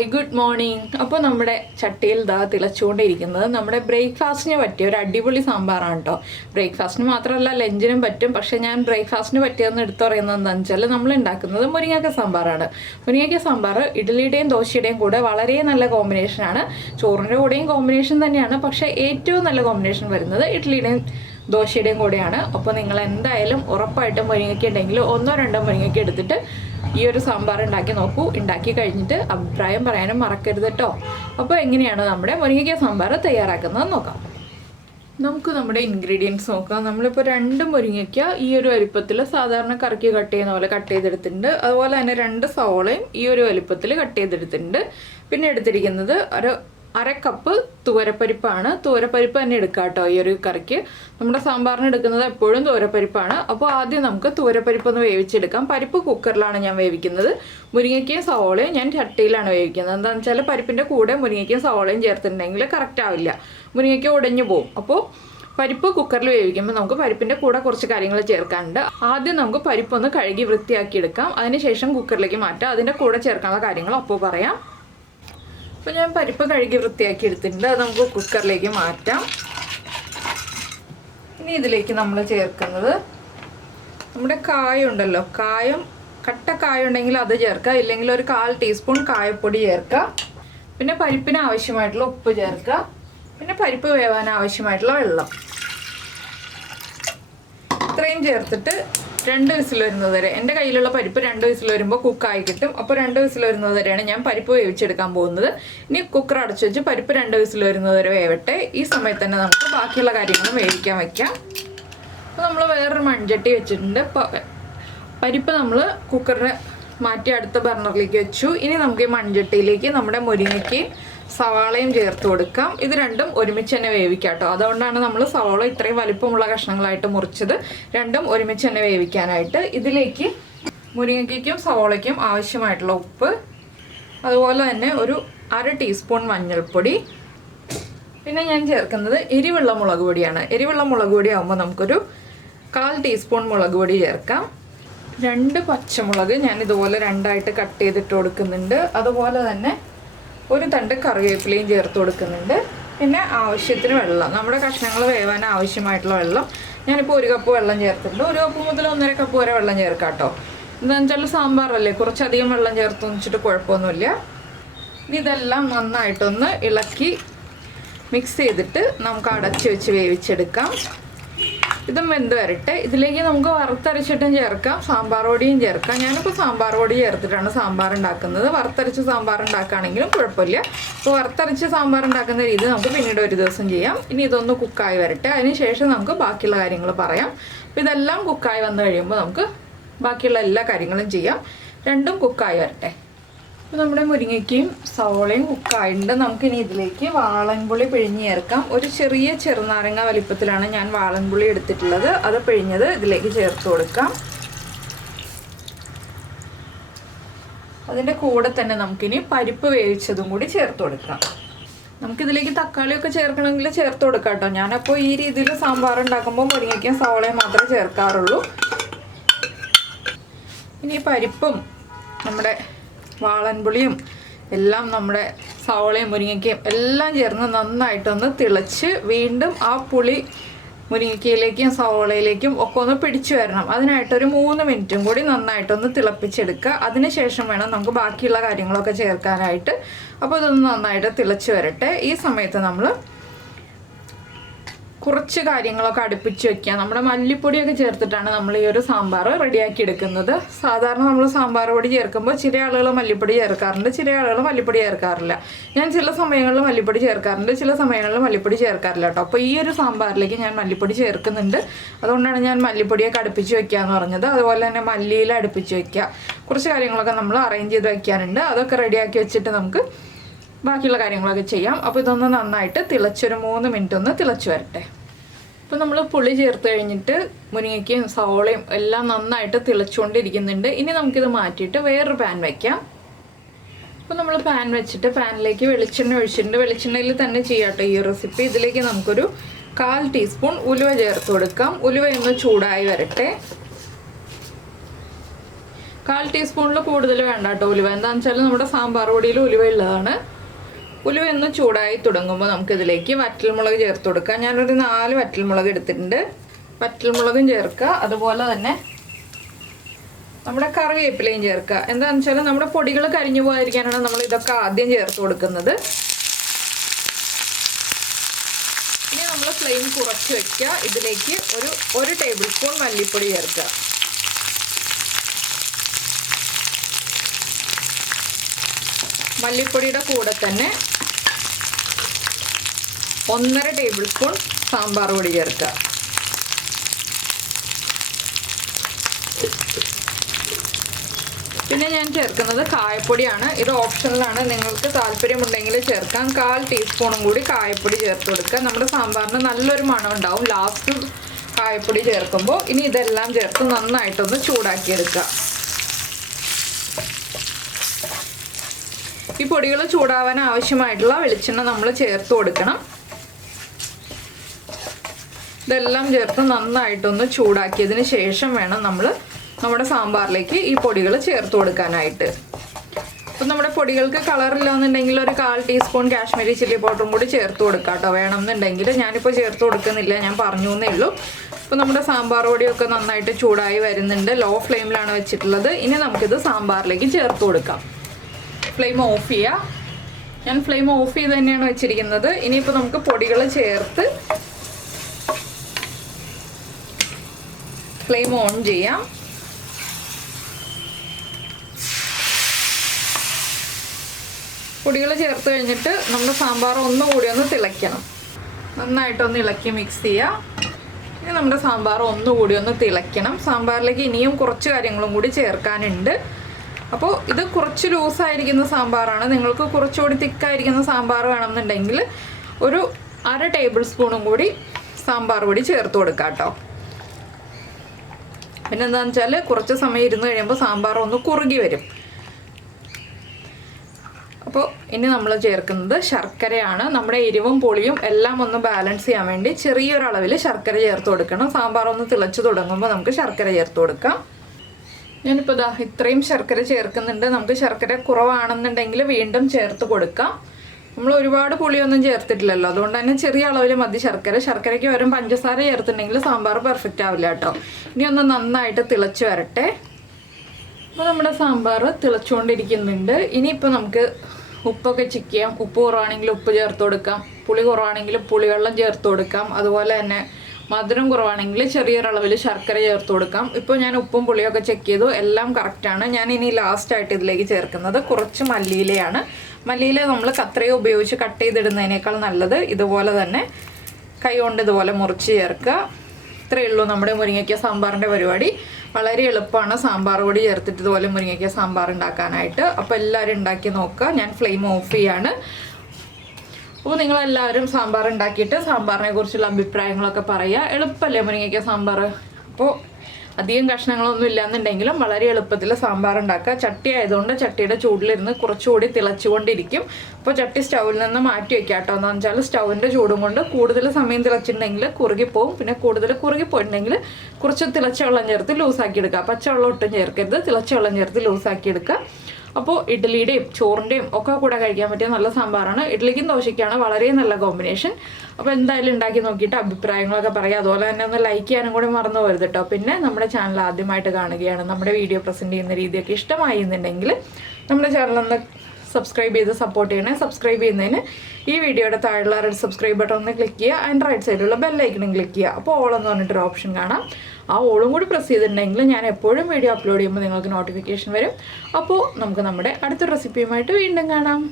Hi good morning. അപ്പോൾ നമ്മുടെ ചട്ടിയിൽ തിളച്ചുകൊണ്ടിരിക്കുന്നത് നമ്മുടെ ബ്രേക്ക്ഫാസ്റ്റിന് പറ്റിയ ഒരു അടിപൊളി സാമ്പാറാണ് കേട്ടോ. ബ്രേക്ക്ഫാസ്റ്റിന് മാത്രമല്ല ലഞ്ചിനും പറ്റും. പക്ഷേ ഞാൻ ബ്രേക്ക്ഫാസ്റ്റിന് പറ്റിയതെന്ന് എടുത്തു പറയുന്നത് എന്താണെന്ന് വെച്ചാൽ നമ്മൾ ഉണ്ടാക്കുന്നത് മുരിങ്ങക്ക സാമ്പാറാണ്. മുരിങ്ങക്ക സാമ്പാർ ഇഡ്ഡലിയുടെയും ദോശയുടെയും കൂടെ വളരെ നല്ല കോമ്പിനേഷനാണ്. ചോറിൻ്റെ കൂടെയും കോമ്പിനേഷൻ തന്നെയാണ്. പക്ഷേ ഏറ്റവും നല്ല കോമ്പിനേഷൻ വരുന്നത് ഇഡ്ഡലിയുടെയും ദോശയുടെയും കൂടെയാണ്. അപ്പോൾ നിങ്ങൾ എന്തായാലും ഉറപ്പായിട്ടും മുരിങ്ങയ്ക്ക ഉണ്ടെങ്കിൽ 1-2 മുരിങ്ങയ്ക്ക എടുത്തിട്ട് ഈ ഒരു സാമ്പാർ ഉണ്ടാക്കി നോക്കൂ. ഉണ്ടാക്കി കഴിഞ്ഞിട്ട് അഭിപ്രായം പറയാനും മറക്കരുത് കേട്ടോ. അപ്പോൾ എങ്ങനെയാണ് നമ്മുടെ മുരിങ്ങയ്ക്ക സാമ്പാർ തയ്യാറാക്കുന്നത് നോക്കാം. നമുക്ക് നമ്മുടെ ഇൻഗ്രീഡിയൻസ് നോക്കാം. നമ്മളിപ്പോൾ 2 മുരിങ്ങയ്ക്ക ഈ ഒരു വലിപ്പത്തിൽ സാധാരണ കറിക്ക് കട്ട് ചെയ്യുന്ന പോലെ കട്ട് ചെയ്തെടുത്തിട്ടുണ്ട്. അതുപോലെ തന്നെ 2 സവോളയും ഈ ഒരു വലിപ്പത്തിൽ കട്ട് ചെയ്തെടുത്തിട്ടുണ്ട്. പിന്നെ എടുത്തിരിക്കുന്നത് ഒരു 1/2 കപ്പ് തുവരപ്പരിപ്പാണ്. തുവരപ്പരിപ്പ് തന്നെ എടുക്കാം കേട്ടോ. ഈ ഒരു കറിക്ക് നമ്മുടെ സാമ്പാറിന് എടുക്കുന്നത് എപ്പോഴും തുവരപ്പരിപ്പാണ്. അപ്പോൾ ആദ്യം നമുക്ക് തുവരപ്പരിപ്പ് ഒന്ന് വേവിച്ചെടുക്കാം. പരിപ്പ് കുക്കറിലാണ് ഞാൻ വേവിക്കുന്നത്. മുരിങ്ങയ്ക്കയും സവോളയും ഞാൻ ചട്ടിയിലാണ് വേവിക്കുന്നത്. എന്താണെന്ന് വെച്ചാൽ പരിപ്പിൻ്റെ കൂടെ മുരിങ്ങയ്ക്കയും സവോളയും ചേർത്തിട്ടുണ്ടെങ്കിൽ കറക്റ്റ് ആവില്ല, മുരിങ്ങയ്ക്ക ഉടഞ്ഞു പോകും. അപ്പോൾ പരിപ്പ് കുക്കറിൽ വേവിക്കുമ്പോൾ നമുക്ക് പരിപ്പിൻ്റെ കൂടെ കുറച്ച് കാര്യങ്ങൾ ചേർക്കാനുണ്ട്. ആദ്യം നമുക്ക് പരിപ്പൊന്ന് കഴുകി വൃത്തിയാക്കി എടുക്കാം. അതിനുശേഷം കുക്കറിലേക്ക് മാറ്റാം. അതിൻ്റെ കൂടെ ചേർക്കാനുള്ള കാര്യങ്ങൾ അപ്പോൾ പറയാം. അപ്പോൾ ഞാൻ പരിപ്പ് കഴുകി വൃത്തിയാക്കി എടുത്തിട്ടുണ്ട്. അത് നമുക്ക് കുക്കറിലേക്ക് മാറ്റാം. ഇനി ഇതിലേക്ക് നമ്മൾ ചേർക്കുന്നത് നമ്മുടെ കായുണ്ടല്ലോ, കട്ട കായ ഉണ്ടെങ്കിൽ അത് ചേർക്കുക, ഇല്ലെങ്കിൽ ഒരു 1/4 ടീസ്പൂൺ കായപ്പൊടി ചേർക്കുക. പിന്നെ പരിപ്പിന് ആവശ്യമായിട്ടുള്ള ഉപ്പ് ചേർക്കുക. പിന്നെ പരിപ്പ് വേവാൻ ആവശ്യമായിട്ടുള്ള വെള്ളം, ഇത്രയും ചേർത്തിട്ട് 2 വിസിൽ വരുന്നത് വരെ, എൻ്റെ കയ്യിലുള്ള പരിപ്പ് 2 വിസിൽ വരുമ്പോൾ കുക്കായി കിട്ടും. അപ്പോൾ 2 വിസിൽ വരുന്നത് വരെയാണ് ഞാൻ പരിപ്പ് വേവിച്ചെടുക്കാൻ പോകുന്നത്. ഇനി കുക്കർ അടച്ചു വെച്ച് പരിപ്പ് 2 വിസിൽ വരുന്നത് വരെ വേവട്ടെ. ഈ സമയത്ത് തന്നെ നമുക്ക് ബാക്കിയുള്ള കാര്യങ്ങളും വേവിക്കാൻ വയ്ക്കാം. അപ്പോൾ നമ്മൾ വേറൊരു മൺചട്ടി വെച്ചിട്ടുണ്ട്. പരിപ്പ് നമ്മൾ കുക്കറിന് മാറ്റി അടുത്ത ബർണറിലേക്ക് വെച്ചു. ഇനി നമുക്ക് ഈ മൺചട്ടിയിലേക്ക് നമ്മുടെ മുരിങ്ങയ്ക്കയും സവാളയും ചേർത്ത് കൊടുക്കാം. ഇത് രണ്ടും ഒരുമിച്ച് തന്നെ വേവിക്കാം കേട്ടോ. അതുകൊണ്ടാണ് നമ്മൾ സവാള ഇത്രയും വലിപ്പമുള്ള കഷ്ണങ്ങളായിട്ട് മുറിച്ചത്, രണ്ടും ഒരുമിച്ച് തന്നെ വേവിക്കാനായിട്ട്. ഇതിലേക്ക് മുരിങ്ങയ്ക്കും സവാളയ്ക്കും ആവശ്യമായിട്ടുള്ള ഉപ്പ്, അതുപോലെ തന്നെ ഒരു 1/2 ടീസ്പൂൺ മഞ്ഞൾപ്പൊടി, പിന്നെ ഞാൻ ചേർക്കുന്നത് എരിവുള്ള മുളക് പൊടിയാണ്. എരിവുള്ള മുളക് പൊടി ആകുമ്പോൾ നമുക്കൊരു 1/4 ടീസ്പൂൺ മുളക് പൊടി ചേർക്കാം. 2 പച്ചമുളക് ഞാൻ ഇതുപോലെ 2ആയിട്ട് കട്ട് ചെയ്തിട്ട് കൊടുക്കുന്നുണ്ട്. അതുപോലെ തന്നെ ഒരു തണ്ട് കറിവേപ്പിലയും ചേർത്ത് കൊടുക്കുന്നുണ്ട്. പിന്നെ ആവശ്യത്തിന് വെള്ളം, നമ്മുടെ കഷ്ണങ്ങൾ വേവാൻ ആവശ്യമായിട്ടുള്ള വെള്ളം. ഞാനിപ്പോൾ 1 കപ്പ് വെള്ളം ചേർത്തിട്ടുണ്ട്. 1 കപ്പ് മുതൽ 1.5 കപ്പ് വരെ വെള്ളം ചേർക്കാം കേട്ടോ. എന്താണെന്ന് വെച്ചാൽ സാമ്പാറല്ലേ, കുറച്ചധികം വെള്ളം ചേർത്ത് വെച്ചിട്ട് കുഴപ്പമൊന്നുമില്ല. ഇതെല്ലാം നന്നായിട്ടൊന്ന് ഇളക്കി മിക്സ് ചെയ്തിട്ട് നമുക്ക് അടച്ച് വെച്ച് വേവിച്ചെടുക്കാം. ഇതും വെന്ത് വരട്ടെ. ഇതിലേക്ക് നമുക്ക് വറുത്തരച്ചിട്ടും ചേർക്കാം, സാമ്പാർ പൊടിയും ചേർക്കാം. ഞാനിപ്പോൾ സാമ്പാർ പൊടി ചേർത്തിട്ടാണ് സാമ്പാർ ഉണ്ടാക്കുന്നത്. വറുത്തരച്ച് സാമ്പാർ ഉണ്ടാക്കുകയാണെങ്കിലും കുഴപ്പമില്ല. അപ്പോൾ വറുത്തരച്ച് സാമ്പാർ ഉണ്ടാക്കുന്ന രീതി നമുക്ക് പിന്നീട് ഒരു ദിവസം ചെയ്യാം. ഇനി ഇതൊന്ന് കുക്കായി വരട്ടെ. അതിന് ശേഷം നമുക്ക് ബാക്കിയുള്ള കാര്യങ്ങൾ പറയാം. അപ്പോൾ ഇതെല്ലാം കുക്കായി വന്നു കഴിയുമ്പോൾ നമുക്ക് ബാക്കിയുള്ള എല്ലാ കാര്യങ്ങളും ചെയ്യാം. രണ്ടും കുക്കായി വരട്ടെ. അപ്പോൾ നമ്മുടെ മുരിങ്ങയ്ക്കയും സവോളയും കുക്കായിട്ടുണ്ട്. നമുക്കിനി ഇതിലേക്ക് വാളൻപുളി പിഴിഞ്ഞ് ചേർക്കാം. ഒരു ചെറിയ ചെറുനാരങ്ങ വലിപ്പത്തിലാണ് ഞാൻ വാളൻപുളി എടുത്തിട്ടുള്ളത്. അത് പിഴിഞ്ഞത് ഇതിലേക്ക് ചേർത്ത് കൊടുക്കാം. അതിൻ്റെ കൂടെ തന്നെ നമുക്കിനി പരിപ്പ് വേവിച്ചതും കൂടി ചേർത്ത് കൊടുക്കാം. നമുക്കിതിലേക്ക് തക്കാളിയൊക്കെ ചേർക്കണമെങ്കിൽ ചേർത്ത് കൊടുക്കാം കേട്ടോ. ഞാനപ്പോൾ ഈ രീതിയിൽ സാമ്പാർ ഉണ്ടാക്കുമ്പോൾ മുരിങ്ങയ്ക്കയും സവോളയും മാത്രമേ ചേർക്കാറുള്ളൂ. ഇനി പരിപ്പും നമ്മുടെ വാളൻപുളിയും എല്ലാം നമ്മുടെ സവോളയും മുരിങ്ങയ്ക്കയും എല്ലാം ചേർന്ന് നന്നായിട്ടൊന്ന് തിളച്ച് വീണ്ടും ആ പുളി മുരിങ്ങയ്ക്കയിലേക്കും സവോളയിലേക്കും ഒക്കെ ഒന്ന് പിടിച്ചു വരണം. അതിനായിട്ടൊരു 3 മിനിറ്റും കൂടി നന്നായിട്ടൊന്ന് തിളപ്പിച്ചെടുക്കുക. അതിനുശേഷം വേണം നമുക്ക് ബാക്കിയുള്ള കാര്യങ്ങളൊക്കെ ചേർക്കാനായിട്ട്. അപ്പോൾ ഇതൊന്ന് നന്നായിട്ട് തിളച്ച് വരട്ടെ. ഈ സമയത്ത് നമ്മൾ കുറച്ച് കാര്യങ്ങളൊക്കെ അടുപ്പിച്ച് വെക്കുക. നമ്മുടെ മല്ലിപ്പൊടിയൊക്കെ ചേർത്തിട്ടാണ് നമ്മൾ ഈ ഒരു സാമ്പാർ റെഡിയാക്കി എടുക്കുന്നത്. സാധാരണ നമ്മൾ സാമ്പാർ പൊടി ചേർക്കുമ്പോൾ ചില ആളുകൾ മല്ലിപ്പൊടി ചേർക്കാറുണ്ട്, ചില ആളുകൾ മല്ലിപ്പൊടി ചേർക്കാറില്ല. ഞാൻ ചില സമയങ്ങളിൽ മല്ലിപ്പൊടി ചേർക്കാറുണ്ട്, ചില സമയങ്ങളിൽ മല്ലിപ്പൊടി ചേർക്കാറില്ല കേട്ടോ. അപ്പോൾ ഈ ഒരു സാമ്പാറിലേക്ക് ഞാൻ മല്ലിപ്പൊടി ചേർക്കുന്നുണ്ട്. അതുകൊണ്ടാണ് ഞാൻ മല്ലിപ്പൊടിയൊക്കെ അടുപ്പിച്ച് വെക്കുക എന്ന് പറഞ്ഞത്. അതുപോലെ തന്നെ മല്ലിയില അടുപ്പിച്ച് വെക്കുക. കുറച്ച് കാര്യങ്ങളൊക്കെ നമ്മൾ അറേഞ്ച് ചെയ്ത് വയ്ക്കാനുണ്ട്. അതൊക്കെ റെഡിയാക്കി വെച്ചിട്ട് നമുക്ക് ബാക്കിയുള്ള കാര്യങ്ങളൊക്കെ ചെയ്യാം. അപ്പോൾ ഇതൊന്ന് നന്നായിട്ട് തിളച്ചൊരു 3 മിനിറ്റ് ഒന്ന് തിളച്ച് വരട്ടെ. ഇപ്പോൾ നമ്മൾ പുളി ചേർത്ത് കഴിഞ്ഞിട്ട് മുരിങ്ങയ്ക്കയും സവോളയും എല്ലാം നന്നായിട്ട് തിളച്ചുകൊണ്ടിരിക്കുന്നുണ്ട്. ഇനി നമുക്കിത് മാറ്റിയിട്ട് വേറൊരു പാൻ വയ്ക്കാം. അപ്പോൾ നമ്മൾ പാൻ വെച്ചിട്ട് പാനിലേക്ക് വെളിച്ചെണ്ണ ഒഴിച്ചിട്ടുണ്ട്. വെളിച്ചെണ്ണയിൽ തന്നെ ചെയ്യാം കേട്ടോ ഈ റെസിപ്പി. ഇതിലേക്ക് നമുക്കൊരു 1/4 ടീസ്പൂൺ ഉലുവ ചേർത്ത് കൊടുക്കാം. ഉലുവ ഒന്ന് ചൂടായി വരട്ടെ. 1/4 ടീസ്പൂണിൽ കൂടുതൽ വേണ്ട കേട്ടോ ഉലുവ. എന്താണെന്ന് വെച്ചാൽ നമ്മുടെ സാമ്പാർ പൊടിയിൽ ഉലുവ ഉള്ളതാണ്. ഉലുവ ഒന്ന് ചൂടായി തുടങ്ങുമ്പോൾ നമുക്കിതിലേക്ക് വറ്റൽമുളക് ചേർത്ത് കൊടുക്കാം. ഞാനൊരു 4 വറ്റൽമുളക് എടുത്തിട്ടുണ്ട്. വറ്റൽമുളകും ചേർക്കുക. അതുപോലെ തന്നെ നമ്മുടെ കറിവേപ്പിലയും ചേർക്കുക. എന്താണെന്ന് വെച്ചാൽ നമ്മുടെ പൊടികൾ കരിഞ്ഞു പോകാതിരിക്കാനാണ് നമ്മൾ ഇതൊക്കെ ആദ്യം ചേർത്ത് കൊടുക്കുന്നത്. ഇനി നമ്മൾ ഫ്ലെയിം കുറച്ച് വയ്ക്കുക. ഇതിലേക്ക് ഒരു ടേബിൾ സ്പൂൺ മല്ലിപ്പൊടി ചേർക്കുക. മല്ലിപ്പൊടിയുടെ കൂടെ തന്നെ 1.5 ടേബിൾ സ്പൂൺ സാമ്പാർ പൊടി ചേർക്കുക. പിന്നെ ഞാൻ ചേർക്കുന്നത് കായപ്പൊടിയാണ്. ഇത് ഓപ്ഷണലാണ്, നിങ്ങൾക്ക് താല്പര്യമുണ്ടെങ്കിൽ ചേർക്കാം. 1/4 ടീസ്പൂണും കൂടി കായപ്പൊടി ചേർത്ത് കൊടുക്കുക. നമ്മുടെ സാമ്പാറിന് നല്ലൊരു മണം ഉണ്ടാവും ലാസ്റ്റ് കായപ്പൊടി ചേർക്കുമ്പോൾ. ഇനി ഇതെല്ലാം ചേർത്ത് നന്നായിട്ടൊന്ന് ചൂടാക്കിയെടുക്കുക. ഈ പൊടികൾ ചൂടാവാൻ ആവശ്യമായിട്ടുള്ള വെളിച്ചെണ്ണ നമ്മൾ ചേർത്ത് കൊടുക്കണം. ഇതെല്ലാം ചേർത്ത് നന്നായിട്ടൊന്ന് ചൂടാക്കിയതിന് ശേഷം വേണം നമ്മൾ നമ്മുടെ സാമ്പാറിലേക്ക് ഈ പൊടികൾ ചേർത്ത് കൊടുക്കാനായിട്ട്. അപ്പം നമ്മുടെ പൊടികൾക്ക് കളറില്ല എന്നുണ്ടെങ്കിൽ ഒരു 1/4 ടീസ്പൂൺ കാശ്മീരി ചില്ലി പൗഡറും കൂടി ചേർത്ത് കൊടുക്കാം കേട്ടോ വേണമെന്നുണ്ടെങ്കിൽ. ഞാനിപ്പോൾ ചേർത്ത് കൊടുക്കുന്നില്ല, ഞാൻ പറഞ്ഞു എന്നേ ഉള്ളൂ. അപ്പോൾ നമ്മുടെ സാമ്പാർ പൊടിയൊക്കെ നന്നായിട്ട് ചൂടായി വരുന്നുണ്ട്. ലോ ഫ്ലെയിമിലാണ് വെച്ചിട്ടുള്ളത്. ഇനി നമുക്കിത് സാമ്പാറിലേക്ക് ചേർത്ത് കൊടുക്കാം. ഫ്ലെയിം ഓഫ് ചെയ്യുക. ഞാൻ ഫ്ലെയിം ഓഫ് ചെയ്ത് തന്നെയാണ് വെച്ചിരിക്കുന്നത്. ഇനിയിപ്പോൾ നമുക്ക് പൊടികൾ ചേർത്ത് ഫ്ലെയിം ഓൺ ചെയ്യാം. പൊടികൾ ചേർത്ത് കഴിഞ്ഞിട്ട് നമ്മുടെ സാമ്പാർ ഒന്നുകൂടി ഒന്ന് തിളയ്ക്കണം. നന്നായിട്ടൊന്ന് ഇളക്കി മിക്സ് ചെയ്യുക. ഇനി നമ്മുടെ സാമ്പാർ ഒന്നുകൂടി ഒന്ന് തിളയ്ക്കണം. സാമ്പാറിലേക്ക് ഇനിയും കുറച്ച് കാര്യങ്ങളും കൂടി ചേർക്കാനുണ്ട്. അപ്പോൾ ഇത് കുറച്ച് ലൂസായിരിക്കുന്ന സാമ്പാറാണ്. നിങ്ങൾക്ക് കുറച്ചുകൂടി തിക്കായിരിക്കുന്ന സാമ്പാർ വേണമെന്നുണ്ടെങ്കിൽ ഒരു 1/2 ടേബിൾ സ്പൂണും കൂടി സാമ്പാർ പൊടി ചേർത്ത് കൊടുക്കാം കേട്ടോ. പിന്നെ എന്താണെന്ന് വെച്ചാൽ കുറച്ച് സമയം ഇരുന്ന് കഴിയുമ്പോൾ സാമ്പാർ ഒന്ന് കുറുകി വരും. അപ്പോൾ ഇനി നമ്മൾ ചേർക്കുന്നത് ശർക്കരയാണ്. നമ്മുടെ എരിവും പുളിയും എല്ലാം ഒന്ന് ബാലൻസ് ചെയ്യാൻ വേണ്ടി ചെറിയൊരളവിൽ ശർക്കര ചേർത്ത് കൊടുക്കണം. സാമ്പാർ ഒന്ന് തിളച്ച് തുടങ്ങുമ്പോൾ നമുക്ക് ശർക്കര ചേർത്ത് കൊടുക്കാം. ഞാനിപ്പോൾ ഇത്രയും ശർക്കര ചേർക്കുന്നുണ്ട്. നമുക്ക് ശർക്കര കുറവാണെന്നുണ്ടെങ്കിൽ വീണ്ടും ചേർത്ത് കൊടുക്കാം. നമ്മൾ ഒരുപാട് പുളിയൊന്നും ചേർത്തിട്ടില്ലല്ലോ, അതുകൊണ്ട് തന്നെ ചെറിയ അളവിൽ മതി ശർക്കര. ശർക്കരയ്ക്ക് പകരം പഞ്ചസാര ചേർത്തിട്ടുണ്ടെങ്കിൽ സാമ്പാർ പെർഫെക്റ്റ് ആവില്ല കേട്ടോ. ഇനി ഒന്ന് നന്നായിട്ട് തിളച്ച് വരട്ടെ. അപ്പോൾ നമ്മുടെ സാമ്പാർ തിളച്ചുകൊണ്ടിരിക്കുന്നുണ്ട്. ഇനിയിപ്പോൾ നമുക്ക് ഉപ്പൊക്കെ ചെക്ക് ചെയ്യാം. ഉപ്പ് കുറവാണെങ്കിൽ ഉപ്പ് ചേർത്ത് കൊടുക്കാം. പുളി കുറവാണെങ്കിൽ പുളിവെള്ളം ചേർത്ത് കൊടുക്കാം. അതുപോലെ തന്നെ മധുരം കുറവാണെങ്കിൽ ചെറിയൊരളവിൽ ശർക്കര ചേർത്ത് കൊടുക്കാം. ഇപ്പോൾ ഞാൻ ഉപ്പും പുളിയൊക്കെ ചെക്ക് ചെയ്തു, എല്ലാം കറക്റ്റാണ്. ഞാൻ ഇനി ലാസ്റ്റായിട്ട് ഇതിലേക്ക് ചേർക്കുന്നത് കുറച്ച് മല്ലിയിലയാണ്. മല്ലിയില നമ്മൾ കത്രയോ ഉപയോഗിച്ച് കട്ട് ചെയ്തിടുന്നതിനേക്കാൾ നല്ലത് ഇതുപോലെ തന്നെ കൈ കൊണ്ട് ഇതുപോലെ മുറിച്ച് ചേർക്കുക. ഇത്രയേ ഉള്ളൂ നമ്മുടെ മുരിങ്ങയ്ക്ക സാമ്പാറിൻ്റെ പരിപാടി. വളരെ എളുപ്പമാണ് സാമ്പാർ പൊടി ചേർത്തിട്ട് ഇതുപോലെ മുരിങ്ങയ്ക്ക സാമ്പാർ ഉണ്ടാക്കാനായിട്ട്. അപ്പോൾ എല്ലാവരും ഉണ്ടാക്കി നോക്കുക. ഞാൻ ഫ്ലെയിം ഓഫ് ചെയ്യാണ്. അപ്പോൾ നിങ്ങളെല്ലാവരും സാമ്പാർ ഉണ്ടാക്കിയിട്ട് സാമ്പാറിനെ കുറിച്ചുള്ള അഭിപ്രായങ്ങളൊക്കെ പറയുക. എളുപ്പമല്ലേ മുരിങ്ങയ്ക്ക സാമ്പാർ? അപ്പോൾ അധികം കഷ്ണങ്ങളൊന്നും ഇല്ലാന്നുണ്ടെങ്കിലും വളരെ എളുപ്പത്തിൽ സാമ്പാർ ഉണ്ടാക്കുക. ചട്ടി ആയതുകൊണ്ട് ചട്ടിയുടെ ചൂടിലിരുന്ന് കുറച്ചുകൂടി തിളച്ചുകൊണ്ടിരിക്കും. അപ്പോൾ ചട്ടി സ്റ്റൗവിൽ നിന്ന് മാറ്റി വയ്ക്കുക കേട്ടോ. എന്താണെന്ന് വെച്ചാൽ സ്റ്റൗവിൻ്റെ ചൂടും കൊണ്ട് കൂടുതൽ സമയം തിളച്ചിട്ടുണ്ടെങ്കിൽ കുറുകിപ്പോവും. പിന്നെ കൂടുതൽ കുറുകിപ്പോയിട്ടുണ്ടെങ്കിൽ കുറച്ച് തിളച്ച വെള്ളം ചേർത്ത് ലൂസാക്കി എടുക്കുക. പച്ചവെള്ളം ഒട്ടും ചേർക്കരുത്, തിളച്ച വെള്ളം ചേർത്ത് ലൂസാക്കി എടുക്കുക. അപ്പോൾ ഇഡ്ഡലിയുടെയും ചോറിൻ്റെയും ഒക്കെ കൂടെ കഴിക്കാൻ പറ്റിയ നല്ല സാമ്പാറാണ്. ഇഡ്ഡലിക്കും ദോശയ്ക്കാണ് വളരെ നല്ല കോമ്പിനേഷൻ. അപ്പോൾ എന്തായാലും ഉണ്ടാക്കി നോക്കിയിട്ട് അഭിപ്രായങ്ങളൊക്കെ പറയുക. അതുപോലെ തന്നെ ഒന്ന് ലൈക്ക് ചെയ്യാനും കൂടി മറന്നു പോരുത് കേട്ടോ. പിന്നെ നമ്മുടെ ചാനൽ ആദ്യമായിട്ട് കാണുകയാണ്, നമ്മുടെ വീഡിയോ പ്രസൻറ്റ് ചെയ്യുന്ന രീതിയൊക്കെ ഇഷ്ടമായി എന്നുണ്ടെങ്കിൽ നമ്മുടെ ചാനലൊന്ന് സബ്സ്ക്രൈബ് ചെയ്ത് സപ്പോർട്ട് ചെയ്യണേ. സബ്സ്ക്രൈബ് ചെയ്യുന്നതിന് ഈ വീഡിയോയുടെ താഴെയുള്ള റെഡ് സബ്സ്ക്രൈബ് ബട്ടൺ ഒന്ന് ക്ലിക്ക് ചെയ്യുക. ആൻഡ് റൈറ്റ് സൈഡിലുള്ള ബെല്ലൈക്കണും ക്ലിക്ക് ചെയ്യുക. അപ്പോൾ ഓൾ എന്ന് പറഞ്ഞിട്ടൊരു ഓപ്ഷൻ കാണാം. ആ ഓളും കൂടി പ്രസ് ചെയ്തിട്ടുണ്ടെങ്കിൽ ഞാൻ എപ്പോഴും വീഡിയോ അപ്ലോഡ് ചെയ്യുമ്പോൾ നിങ്ങൾക്ക് നോട്ടിഫിക്കേഷൻ വരും. അപ്പോൾ നമുക്ക് നമ്മുടെ അടുത്ത റെസിപ്പിയുമായിട്ട് വീണ്ടും കാണാം.